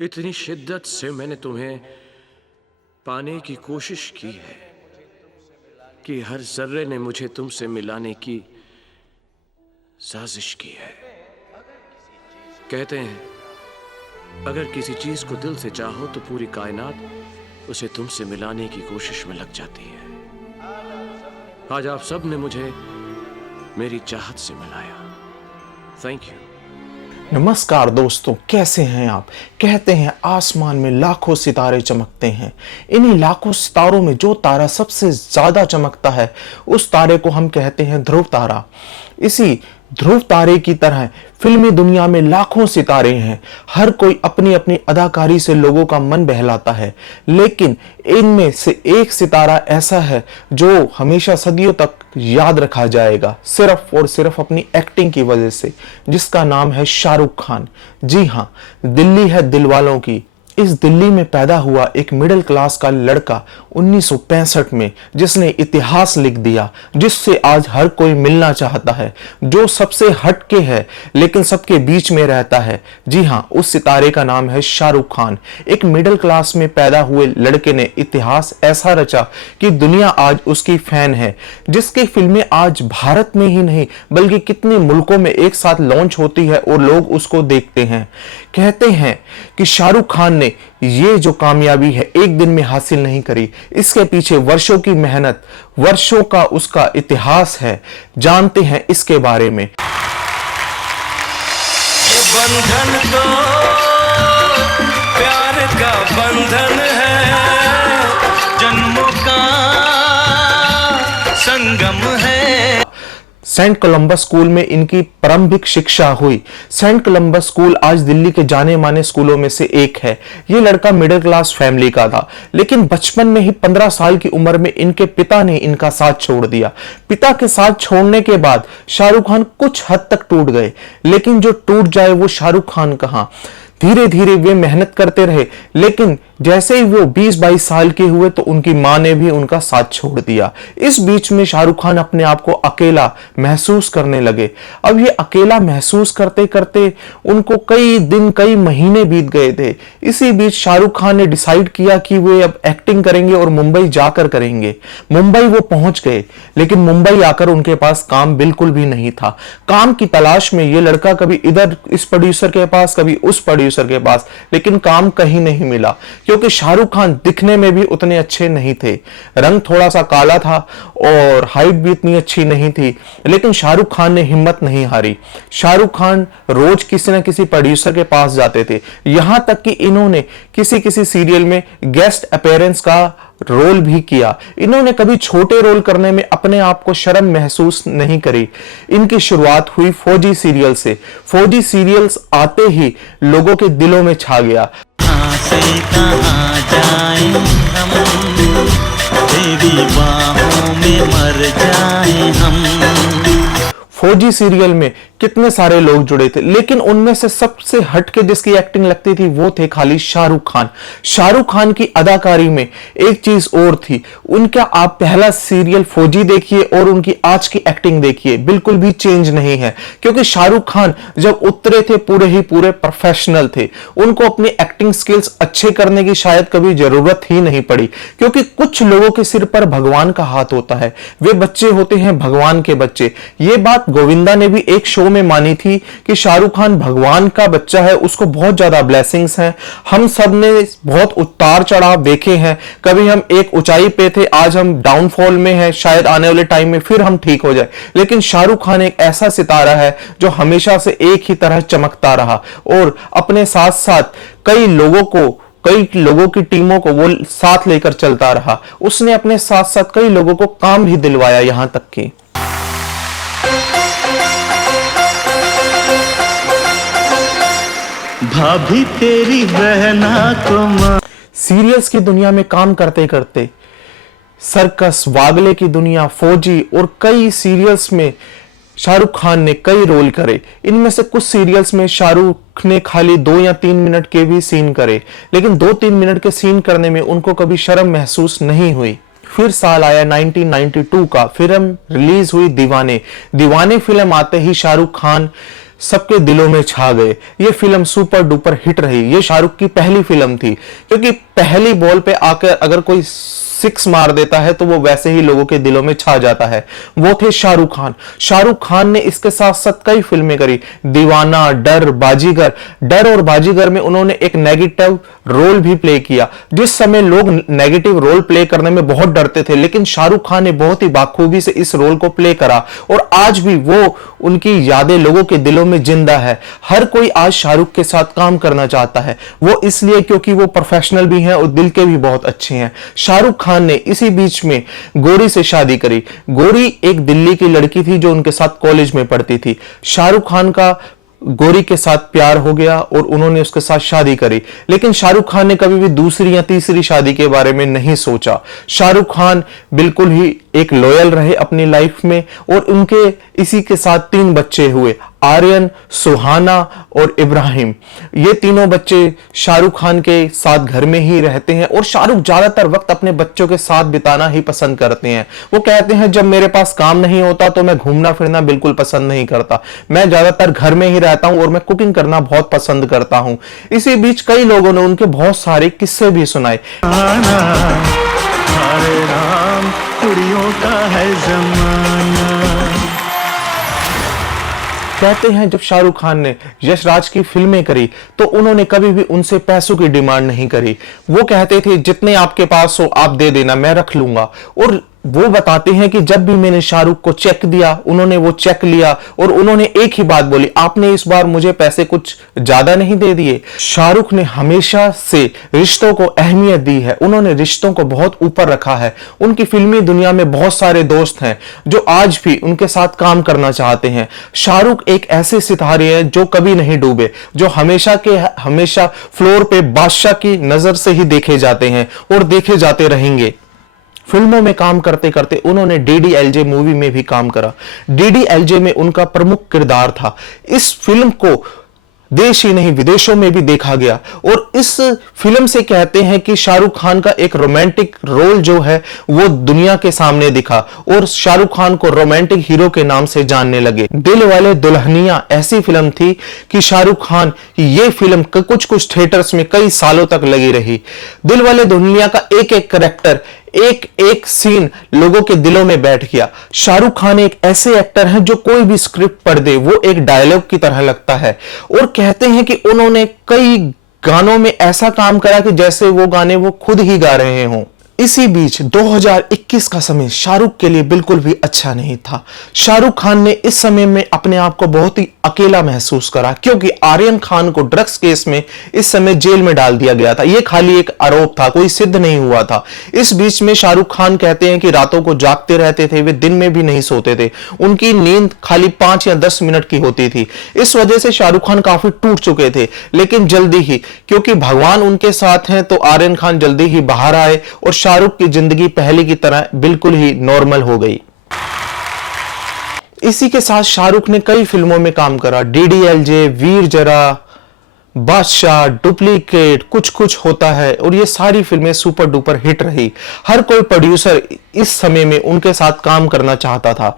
इतनी शिद्दत से मैंने तुम्हें पाने की कोशिश की है कि हर जर्रे ने मुझे तुमसे मिलाने की साजिश की है। कहते हैं अगर किसी चीज को दिल से चाहो तो पूरी कायनात उसे तुमसे मिलाने की कोशिश में लग जाती है। आज आप सब ने मुझे मेरी चाहत से मिलाया। Thank you. नमस्कार दोस्तों, कैसे हैं आप। कहते हैं आसमान में लाखों सितारे चमकते हैं। इन्हीं लाखों सितारों में जो तारा सबसे ज्यादा चमकता है उस तारे को हम कहते हैं ध्रुव तारा। इसी ध्रुव तारे की तरह फिल्मी दुनिया में लाखों सितारे हैं। हर कोई अपनी अपनी अदाकारी से लोगों का मन बहलाता है, लेकिन इनमें से एक सितारा ऐसा है जो हमेशा सदियों तक याद रखा जाएगा, सिर्फ और सिर्फ अपनी एक्टिंग की वजह से, जिसका नाम है शाहरुख खान। जी हाँ, दिल्ली है दिल वालों की। इस दिल्ली में पैदा हुआ एक मिडिल क्लास का लड़का 1965 में, जिसने इतिहास लिख दिया, जिससे आज हर कोई मिलना चाहता है, जो सबसे हटके है लेकिन सबके बीच में रहता है। जी हाँ, उस सितारे का नाम है शाहरुख खान। एक मिडिल क्लास में पैदा हुए लड़के ने इतिहास ऐसा रचा कि दुनिया आज उसकी फैन है, जिसकी फिल्में आज भारत में ही नहीं बल्कि कितने मुल्कों में एक साथ लॉन्च होती है और लोग उसको देखते हैं। कहते हैं कि शाहरुख खान ने ये जो कामयाबी है एक दिन में हासिल नहीं करी, इसके पीछे वर्षों की मेहनत, वर्षों का उसका इतिहास है। जानते हैं इसके बारे में। ये बंधन तो प्यार का बंधन है, जन्मों का संगम है। सेंट कोलंबस स्कूल में इनकी प्रारंभिक शिक्षा हुई। सेंट कोलंबस स्कूल आज दिल्ली के जाने माने स्कूलों में से एक है। ये लड़का मिडिल क्लास फैमिली का था, लेकिन बचपन में ही 15 साल की उम्र में इनके पिता ने इनका साथ छोड़ दिया। पिता के साथ छोड़ने के बाद शाहरुख खान कुछ हद तक टूट गए, लेकिन जो टूट जाए वो शाहरुख खान कहां। धीरे धीरे वे मेहनत करते रहे, लेकिन जैसे ही वो 20-22 साल के हुए तो उनकी मां ने भी उनका साथ छोड़ दिया। इस बीच में शाहरुख खान अपने आप को अकेला महसूस करने लगे। अब ये अकेला महसूस करते करते उनको कई दिन, कई महीने बीत गए थे। इसी बीच शाहरुख खान ने डिसाइड किया कि वे अब एक्टिंग करेंगे और मुंबई जाकर करेंगे। मुंबई वो पहुंच गए, लेकिन मुंबई आकर उनके पास काम बिल्कुल भी नहीं था। काम की तलाश में ये लड़का कभी इधर इस प्रोड्यूसर के पास, कभी उस प्रोड्यूसर के पास, लेकिन काम कहीं नहीं मिला, क्योंकि शाहरुख खान दिखने में भी उतने अच्छे नहीं थे। रंग थोड़ा सा काला था और हाइट भी इतनी अच्छी नहीं थी, लेकिन शाहरुख खान ने हिम्मत नहीं हारी। शाहरुख खान रोज किसी न किसी प्रोड्यूसर के पास जाते थे, यहां तक कि इन्होंने किसी किसी सीरियल में गेस्ट अपीयरेंस का रोल भी किया। इन्होंने कभी छोटे रोल करने में अपने आप को शर्म महसूस नहीं करी। इनकी शुरुआत हुई फौजी सीरियल से। फौजी सीरियल्स आते ही लोगों के दिलों में छा गया। कहाँ जाएं हम, तेरी बाहों में मर जाएं हम। फौजी सीरियल में कितने सारे लोग जुड़े थे, लेकिन उनमें से सबसे हटके जिसकी एक्टिंग लगती थी वो थे खाली शाहरुख खान। शाहरुख खान की अदाकारी में एक चीज और थी। उनका आप पहला सीरियल फौजी देखिए और उनकी आज की एक्टिंग देखिए, बिल्कुल भी चेंज नहीं है, क्योंकि शाहरुख खान जब उतरे थे पूरे ही पूरे प्रोफेशनल थे। उनको अपनी एक्टिंग स्किल्स अच्छे करने की शायद कभी जरूरत ही नहीं पड़ी, क्योंकि कुछ लोगों के सिर पर भगवान का हाथ होता है। वे बच्चे होते हैं भगवान के बच्चे। ये बात गोविंदा ने भी एक शो में मानी थी कि शाहरुख खान भगवान का बच्चा है, उसको बहुत ज्यादा ब्लेसिंग्स हैं। हम सब ने बहुत उतार चढ़ाव देखे हैं। कभी हम एक ऊंचाई पे थे, आज हम डाउनफॉल में हैं, शायद आने वाले टाइम में फिर हम ठीक हो जाए। लेकिन शाहरुख खान एक ऐसा सितारा है जो हमेशा से एक ही तरह चमकता रहा और अपने साथ साथ कई लोगों की टीमों को वो साथ लेकर चलता रहा। उसने अपने साथ साथ कई लोगों को काम भी दिलवाया, यहां तक कि भाभी तेरी बहना को। सीरियल्स की दुनिया में काम करते करते सर्कस, वागले की दुनिया, फौजी और कई सीरियल्स में शाहरुख खान ने कई रोल करे। इनमें से कुछ सीरियल्स में शाहरुख ने खाली 2 या 3 मिनट के भी सीन करे, लेकिन 2-3 मिनट के सीन करने में उनको कभी शर्म महसूस नहीं हुई। फिर साल आया 1992 का, फिल्म रिलीज हुई दीवाने। दीवाने फिल्म आते ही शाहरुख खान सबके दिलों में छा गए। ये फिल्म सुपर डुपर हिट रही। ये शाहरुख की पहली फिल्म थी, क्योंकि पहली बॉल पे आकर अगर कोई सिक्स मार देता है तो वो वैसे ही लोगों के दिलों में छा जाता है। वो थे शाहरुख खान। शाहरुख खान ने इसके साथ साथ कई फिल्में करी, दीवाना, डर, बाजीगर। डर और बाजीगर में उन्होंने एक नेगेटिव रोल भी प्ले किया। जिस समय लोग नेगेटिव रोल प्ले करने में बहुत डरते थे, लेकिन शाहरुख खान ने बहुत ही बाखूबी से इस रोल को प्ले करा और आज भी वो उनकी यादें लोगों के दिलों में जिंदा है। हर कोई आज शाहरुख के साथ काम करना चाहता है, वो इसलिए क्योंकि वो प्रोफेशनल भी हैं और दिल के भी बहुत अच्छे हैं। शाहरुख खान ने इसी बीच में गौरी से शादी करी। गौरी एक दिल्ली की लड़की थी जो उनके साथ कॉलेज में पढ़ती थी। शाहरुख खान का गौरी के साथ प्यार हो गया और उन्होंने उसके साथ शादी करी, लेकिन शाहरुख खान ने कभी भी दूसरी या तीसरी शादी के बारे में नहीं सोचा। शाहरुख खान बिल्कुल ही एक लॉयल रहे अपनी लाइफ में और उनके इसी के साथ 3 बच्चे हुए, आर्यन, सुहाना और इब्राहिम। ये तीनों बच्चे शाहरुख खान के साथ घर में ही रहते हैं और शाहरुख ज्यादातर वक्त अपने बच्चों के साथ बिताना ही पसंद करते हैं। वो कहते हैं जब मेरे पास काम नहीं होता तो मैं घूमना फिरना बिल्कुल पसंद नहीं करता, मैं ज्यादातर घर में ही रहता हूं और मैं कुकिंग करना बहुत पसंद करता हूं। इसी बीच कई लोगों ने उनके बहुत सारे किस्से भी सुनाए। हरे राम, कुड़ियों का है जमाना। कहते हैं जब शाहरुख खान ने यश राज की फिल्में करी तो उन्होंने कभी भी उनसे पैसों की डिमांड नहीं करी। वो कहते थे जितने आपके पास हो आप दे देना, मैं रख लूंगा। और वो बताते हैं कि जब भी मैंने शाहरुख को चेक दिया, उन्होंने वो चेक लिया और उन्होंने एक ही बात बोली, आपने इस बार मुझे पैसे कुछ ज्यादा नहीं दे दिए। शाहरुख ने हमेशा से रिश्तों को अहमियत दी है, उन्होंने रिश्तों को बहुत ऊपर रखा है। उनकी फिल्मी दुनिया में बहुत सारे दोस्त हैं जो आज भी उनके साथ काम करना चाहते हैं। शाहरुख एक ऐसे सितारे हैं जो कभी नहीं डूबे, जो हमेशा के हमेशा फ्लोर पे बादशाह की नजर से ही देखे जाते हैं और देखे जाते रहेंगे। फिल्मों में काम करते करते उन्होंने डीडीएलजे मूवी में भी काम करा। डीडीएलजे में उनका प्रमुख किरदार था। इस फिल्म को देश ही नहीं विदेशों में भी देखा गया और इस फिल्म से कहते हैं कि शाहरुख खान का एक रोमांटिक रोल जो है वो दुनिया के सामने दिखा और शाहरुख खान को रोमांटिक हीरो के नाम से जानने लगे। दिल वाले दुल्हनिया ऐसी फिल्म थी कि शाहरुख खान की ये फिल्म कुछ कुछ थिएटर्स में कई सालों तक लगी रही। दिल वाले दुल्हनिया का एक एक कैरेक्टर, एक एक सीन लोगों के दिलों में बैठ गया। शाहरुख खान एक ऐसे एक्टर हैं जो कोई भी स्क्रिप्ट पढ़ दे वो एक डायलॉग की तरह लगता है और कहते हैं कि उन्होंने कई गानों में ऐसा काम करा कि जैसे वो गाने वो खुद ही गा रहे हों। इसी बीच 2021 का समय शाहरुख के लिए बिल्कुल भी अच्छा नहीं था। शाहरुख खान ने इस समय में अपने आप को बहुत ही अकेला महसूस करा, क्योंकि आर्यन खान को ड्रग्स केस में इस समय जेल में डाल दिया गया था। यह खाली एक आरोप था, कोई सिद्ध नहीं हुआ था। इस बीच में शाहरुख खान कहते हैं कि रातों को जागते रहते थे, वे दिन में भी नहीं सोते थे, उनकी नींद खाली 5 या 10 मिनट की होती थी। इस वजह से शाहरुख खान काफी टूट चुके थे, लेकिन जल्दी ही क्योंकि भगवान उनके साथ हैं तो आर्यन खान जल्दी ही बाहर आए और शाहरुख की जिंदगी पहले की तरह बिल्कुल ही नॉर्मल हो गई। इसी के साथ शाहरुख ने कई फिल्मों में काम करा, डीडीएलजे, वीर जरा, बादशाह, डुप्लीकेट, कुछ कुछ होता है, और ये सारी फिल्में सुपर डुपर हिट रही। हर कोई प्रोड्यूसर इस समय में उनके साथ काम करना चाहता था।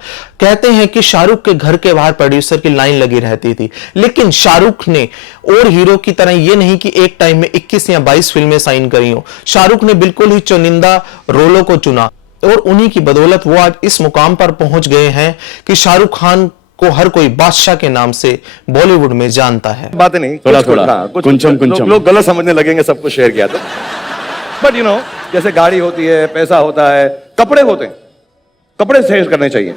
कहते हैं कि शाहरुख के घर के बाहर प्रोड्यूसर की लाइन लगी रहती थी, लेकिन शाहरुख ने और हीरो की तरह ये नहीं कि एक टाइम में 21 या 22 फिल्में साइन करी हो। शाहरुख ने बिल्कुल ही चुनिंदा रोलों को चुना और उन्हीं की बदौलत वो आज इस मुकाम पर पहुंच गए हैं कि शाहरुख खान को हर कोई बादशाह के नाम से बॉलीवुड में जानता है। बात नहीं, थोड़ा कुछ थोड़ा, कुंचम लोग गलत समझने लगेंगे सब कुछ शेयर किया तो, बट यू नो जैसे गाड़ी होती है, पैसा होता है, कपड़े होते हैं, कपड़े शेयर करने चाहिए।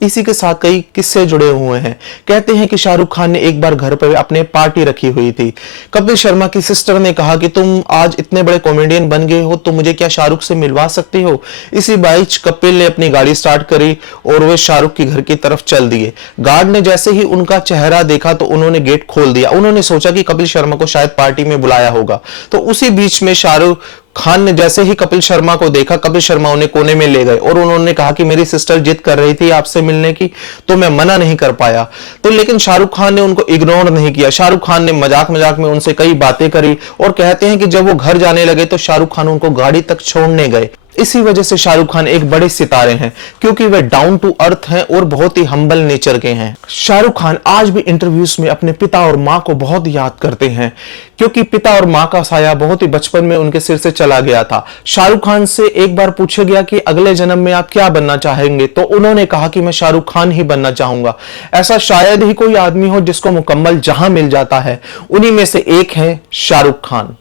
इसी के साथ कई किस्से जुड़े हुए हैं। कहते हैं कि शाहरुख खान ने एक बार घर पर अपने पार्टी रखी हुई थी। कपिल शर्मा की सिस्टर ने कहा कि तुम आज इतने बड़े कॉमेडियन बन गए हो तो मुझे क्या शाहरुख से मिलवा सकते हो। इसी बीच कपिल ने अपनी गाड़ी स्टार्ट करी और वे शाहरुख के घर की तरफ चल दिए। गार्ड ने जैसे ही उनका चेहरा देखा तो उन्होंने गेट खोल दिया। उन्होंने सोचा कि कपिल शर्मा को शायद पार्टी में बुलाया होगा। तो उसी बीच में शाहरुख खान ने जैसे ही कपिल शर्मा को देखा, कपिल शर्मा उन्हें कोने में ले गए और उन्होंने कहा कि मेरी सिस्टर जिद कर रही थी आपसे मिलने की तो मैं मना नहीं कर पाया। तो लेकिन शाहरुख खान ने उनको इग्नोर नहीं किया। शाहरुख खान ने मजाक मजाक में उनसे कई बातें करी और कहते हैं कि जब वो घर जाने लगे तो शाहरुख खान उनको गाड़ी तक छोड़ने गए। इसी वजह से शाहरुख खान एक बड़े सितारे हैं, क्योंकि वे डाउन टू अर्थ हैं और बहुत ही हम्बल नेचर के हैं। शाहरुख खान आज भी इंटरव्यूज में अपने पिता और मां को बहुत याद करते हैं, क्योंकि पिता और मां का साया बहुत ही बचपन में उनके सिर से चला गया था। शाहरुख खान से एक बार पूछा गया कि अगले जन्म में आप क्या बनना चाहेंगे, तो उन्होंने कहा कि मैं शाहरुख खान ही बनना चाहूंगा। ऐसा शायद ही कोई आदमी हो जिसको मुकम्मल जहां मिल जाता है, उन्हीं में से एक है शाहरुख खान।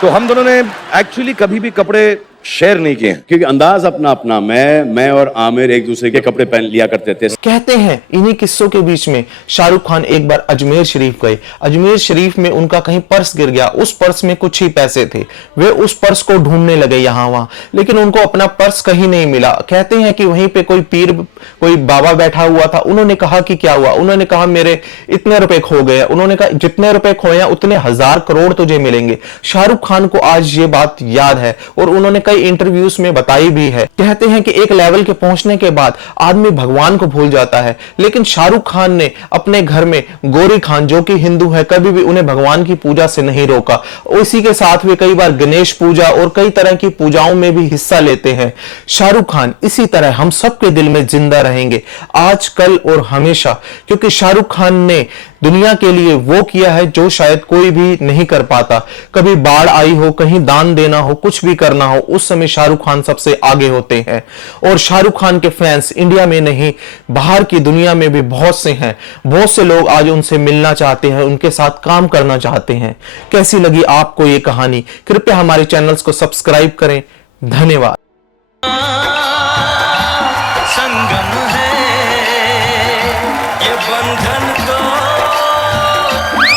तो हम दोनों ने एक्चुअली कभी भी कपड़े शेयर नहीं किए हैं, क्योंकि अंदाज अपना अपना, मैं और आमिर एक दूसरे के कपड़े पहन लिया करते थे। कहते हैं इन्हीं किस्सों के बीच में शाहरुख खान एक बार अजमेर शरीफ गए। अजमेर शरीफ में उनका कहीं पर्स गिर गया, उस पर्स में कुछ ही पैसे थे। वे उस पर्स को ढूंढने लगे यहाँ वहां, लेकिन उनको अपना पर्स कहीं नहीं मिला। कहते हैं कि वहीं पे कोई पीर, कोई बाबा बैठा हुआ था। उन्होंने कहा कि क्या हुआ? उन्होंने कहा मेरे इतने रुपए खो गए। उन्होंने कहा जितने रुपए खोए उतने 1000 करोड़ तुझे मिलेंगे। शाहरुख खान को आज ये बात याद है और उन्होंने कई इंटरव्यूज में बताई भी है। कहते हैं कि एक लेवल के पहुंचने के बाद आदमी भगवान को भूल जाता है, लेकिन शाहरुख खान ने अपने घर में गौरी खान जो कि हिंदू है, कभी भी उन्हें भगवान की पूजा से नहीं रोका। इसी के साथ वे कई बार गणेश पूजा और कई तरह की पूजाओं में भी हिस्सा लेते हैं। शाहरुख खान इसी तरह हम सबके दिल में जिंदा रहेंगे, आज, कल और हमेशा, क्योंकि शाहरुख खान ने दुनिया के लिए वो किया है जो शायद कोई भी नहीं कर पाता। कभी बाढ़ आई हो, कहीं दान देना हो, कुछ भी करना हो, उस समय शाहरुख खान सबसे आगे होते हैं। और शाहरुख खान के फैंस इंडिया में नहीं, बाहर की दुनिया में भी बहुत से हैं। बहुत से लोग आज उनसे मिलना चाहते हैं, उनके साथ काम करना चाहते हैं। कैसी लगी आपको ये कहानी? कृपया हमारे चैनल्स को सब्सक्राइब करें। धन्यवाद।